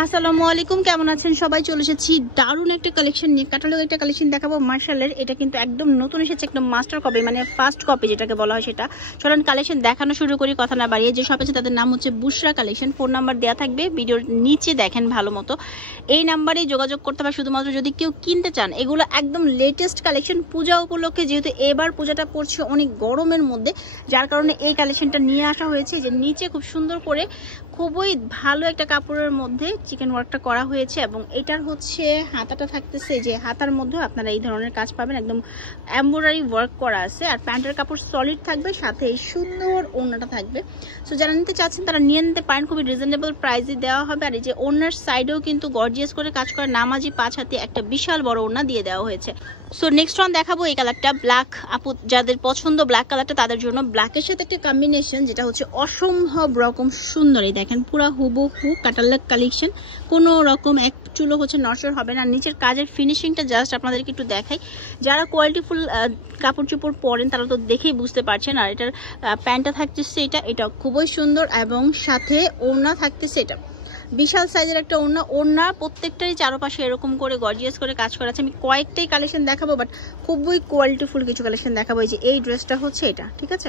আসসালামু আলাইকুম, কেমন আছেন সবাই? চলে এসেছি দারুণ একটা কালেকশন নিয়ে। ক্যাটালগ একটা কালেকশন দেখাবো মার্শালের। এটা কিন্তু একদম নতুন এসেছে, একদম মাস্টার কপি, মানে ফার্স্ট কপি যেটাকে বলা হয় সেটা। চলুন কালেকশন দেখানো শুরু করি, কথা না বাড়িয়ে। যে শপ আছে তাদের নাম হচ্ছে বুশরা কালেকশন। ফোন নাম্বার দেওয়া থাকবে ভিডিওর নিচে, দেখেন ভালো মতো। এই নাম্বারেই যোগাযোগ করতে হবে শুধুমাত্র যদি কেউ কিনতে চান। এগুলো একদম লেটেস্ট কালেকশন পূজা উপলক্ষে, যেহেতু এবার পূজাটা পড়ছে অনেক গরমের মধ্যে, যার কারণে এই কালেকশনটা নিয়ে আসা হয়েছে। যে নিচে খুব সুন্দর করে খুবই ভালো একটা কাপড়ের মধ্যে চিকেন ওয়ার্কটা করা হয়েছে, এবং এটার হচ্ছে হাতাটা থাকতেছে, যে হাতার মধ্যে আপনারা এই ধরনের কাজ পাবেন, একদম এমব্রয়ডারি ওয়ার্ক করা আছে। আর প্যান্টের কাপড় সলিড থাকবে, সাথে এই সুন্দর ওড়নাটা থাকবে। সো যারা নিতে চাচ্ছেন তারা নিয়ে নিতে পারেন, খুবই রিজনেবল প্রাইসে দেওয়া হবে। আর এই যে ওড়নার সাইডেও কিন্তু গর্জিয়াস করে কাজ করা নামাজি 5 হাতে একটা বিশাল বড় ওড়না দিয়ে দেওয়া হয়েছে। সো নেক্সট ওয়ান দেখাবো এই কালারটা, ব্ল্যাক। আপু যাদের পছন্দ ব্ল্যাক কালারটা, তাদের জন্য ব্ল্যাকের সাথে একটা কম্বিনেশন যেটা হচ্ছে অসম্ভব রকম সুন্দর। এই দেখেন পুরো হুবহু ক্যাটালগ কালেকশন, কোনো রকম এক চুলো হচ্ছে নড়চড় হবে না। নিচের কাজের ফিনিশিংটা জাস্ট আপনাদেরকে একটু দেখাই। যারা কোয়ালিটিফুল কাপড় চোপড় পরেন তারা তো দেখেই বুঝতে পারছেন। আর এটার প্যান্টটা থাকতেছে এটা খুবই সুন্দর, এবং সাথে ওড়না থাকতেছে এটা বিশাল সাইজের একটা ওড়না প্রত্যেকটারই চারপাশে এরকম করে গর্জিয়াস করে কাজ করা আছে। আমি কয়েকটাই কালেকশন দেখাবো, বাট খুবই কোয়ালিটিফুল কিছু কালেকশন দেখাবো। এই যে এই ড্রেসটা হচ্ছে এটা, ঠিক আছে।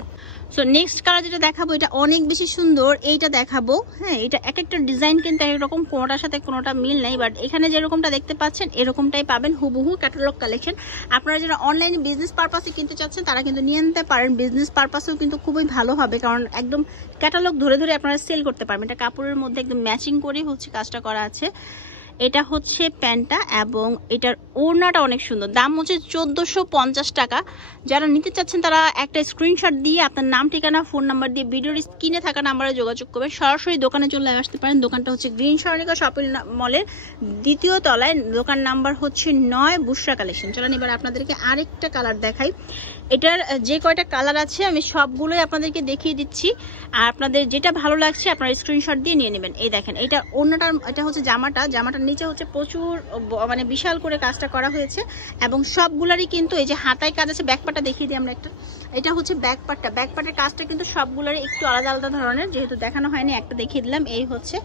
সো নেক্সট কালার যেটা দেখাবো এটা অনেক বেশি সুন্দর, এইটা দেখাবো। হ্যাঁ, এটা এক একটা ডিজাইন কিন্তু একরকম, কোনোটার সাথে কোনোটা মিল নেই, বাট এখানে যেরকমটা দেখতে পাচ্ছেন এরকমটাই পাবেন, হুবহু ক্যাটালগ কালেকশন। আপনারা যারা অনলাইনে বিজনেস পারপাসে কিনতে চাচ্ছেন তারা কিন্তু নিয়ে নিতে পারেন। বিজনেস পারপাসেও কিন্তু খুবই ভালো হবে, কারণ একদম ক্যাটালগ ধরে ধরে আপনারা সেল করতে পারবেন। এটা কাপড়ের মধ্যে একদম ম্যাচিং করে হচ্ছে কাজটা করা আছে। এটা হচ্ছে প্যান্টটা, এবং এটার ওড়নাটা অনেক সুন্দর। দাম হচ্ছে 1450 টাকা। যারা নিতে চাচ্ছেন তারা একটা স্ক্রিনশট দিয়ে আপনার নাম, ঠিকানা, ফোন নাম্বার দিয়ে ভিডিওর স্ক্রিনে থাকা নাম্বারে যোগাযোগ করবেন। সরাসরি দোকানে চলে আসতে পারেন। দোকানটা হচ্ছে গ্রিন স্বর্ণিকা শপিং মলের 2য় তলায়। দোকান নাম্বার হচ্ছে 9, বুশরা কালেকশন। চলেন এবার আপনাদেরকে আরেকটা কালার দেখাই। এটার যে কয়টা কালার আছে আমি সবগুলোই আপনাদেরকে দেখিয়ে দিচ্ছি, আর আপনাদের যেটা ভালো লাগছে আপনারা স্ক্রিনশট দিয়ে নিয়ে নেবেন। এই দেখেন এটা ওড়নাটা, এটা হচ্ছে জামাটার নিচে হচ্ছে প্রচুর মানে বিশাল করে কাজটা করা হয়েছে, এবং সবগুলারই কিন্তু এই যে হাতায় কাজ আছে। ব্যাকপার্টটা দেখিয়ে দিই আমরা একটা। এটা হচ্ছে ব্যাকপার্টের কাজটা কিন্তু সবগুলারই একটু আলাদা আলাদা ধরনের, যেহেতু দেখানো হয়নি একটা দেখিয়ে দিলাম। এই হচ্ছে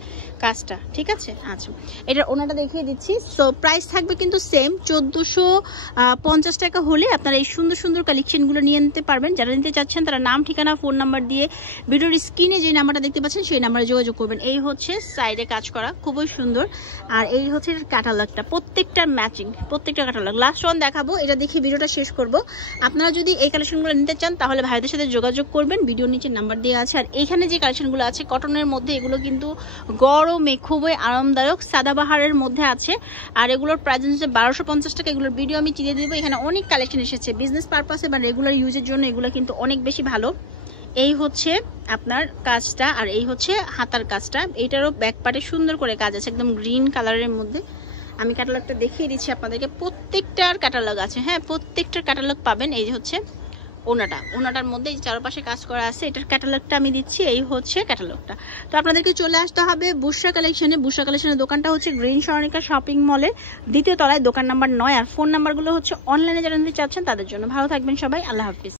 কাজটা, ঠিক আছে। আচ্ছা, এটার ওড়নাটা দেখিয়ে দিচ্ছি। সো প্রাইস থাকবে কিন্তু সেম, 1450 টাকা হলে আপনারা এই সুন্দর সুন্দর কালেকশনগুলো নিয়ে নিতে পারবেন। যারা নিতে চাচ্ছেন তারা নাম, ঠিকানা, ফোন নাম্বার দিয়ে ভিডিওর স্ক্রিনে যে নাম্বারটা দেখতে পাচ্ছেন সেই নাম্বারে যোগাযোগ করবেন। এই হচ্ছে সাইডে কাজ করা, খুবই সুন্দর। আর এই হচ্ছে ক্যাটালগটা, প্রত্যেকটা ম্যাচিং, প্রত্যেকটা ক্যাটালগ। লাস্ট ওয়ান দেখাবো, এটা দেখে ভিডিওটা শেষ করব। আপনারা যদি এই কালেকশনগুলো নিতে চান তাহলে ভাইদের সাথে যোগাযোগ করবেন, ভিডিওর নিচে নাম্বার দেওয়া আছে। আর এখানে যে কালেকশনগুলো আছে কটনের মধ্যে, এগুলো কিন্তু গরমে খুবই আরামদায়ক, সাদাবাহারের মধ্যে আছে। আর এগুলোর প্রাইস হচ্ছে 1250 টাকা। এগুলোর ভিডিও আমি চিনিয়ে দেবো। এখানে অনেক কালেকশন এসেছে বিজনেস পারপাসে বা রেগুলার ইউজের জন্য, এগুলো কিন্তু অনেক বেশি ভালো। এই হচ্ছে আপনার কাজটা, আর এই হচ্ছে হাতার কাজটা। এইটারও ব্যাক পার্টে সুন্দর করে কাজ আছে, একদম গ্রিন কালারের মধ্যে। আমি ক্যাটালগটা দেখিয়ে দিচ্ছি আপনাদেরকে, প্রত্যেকটার ক্যাটালগ আছে। হ্যাঁ, প্রত্যেকটার ক্যাটালগ পাবেন। এই যে হচ্ছে ওনাটার মধ্যে এই চারপাশে কাজ করা আছে। এটার ক্যাটালগটা আমি দিচ্ছি, এই হচ্ছে ক্যাটালগটা। তো আপনাদেরকে চলে আসতে হবে বুশরা কালেকশনে। বুশরা কালেকশনের দোকানটা হচ্ছে গ্রিন স্বর্ণিকা শপিং মলের 2য় তলায়, দোকান নাম্বার 9। আর ফোন নাম্বারগুলো হচ্ছে অনলাইনে যারা নিতে চাচ্ছেন তাদের জন্য। ভালো থাকবেন সবাই, আল্লাহ হাফিজ।